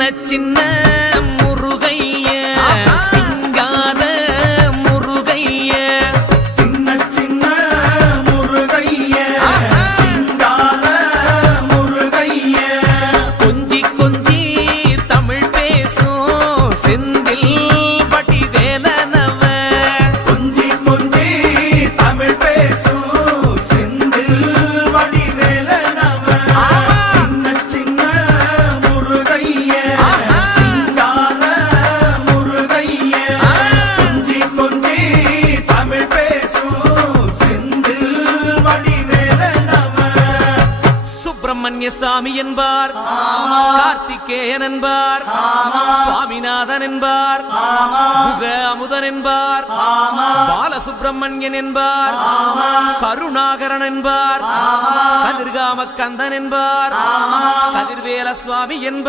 சின்ன முருகைய சிங்கார முருகைய சின்ன முருகைய சிங்கார முருகைய கொஞ்சி கொஞ்சி தமிழ் பேசும் செந்தில் வடிவேலனவ கொஞ்சி கொஞ்சி தமிழ் பேசும் செந்தில் வடிவேலனவ சின்ன முருகைய சிங்கார முருகைய கொஞ்சி கொஞ்சி தமிழ் பேசும் செந்தில் வடிவேலனவ சுப்பிரமணிய சாமி என்பார், கார்த்திகேயன் என்பார், சுவாமிநாதன் என்பார், முக அமுதன் என்பார், பாலசுப்பிரமணியன் என்பார், கருணாகரன் என்பார், கதிர்காம கந்தன் என்பார், கதிர்வேல சுவாமி என்பார்.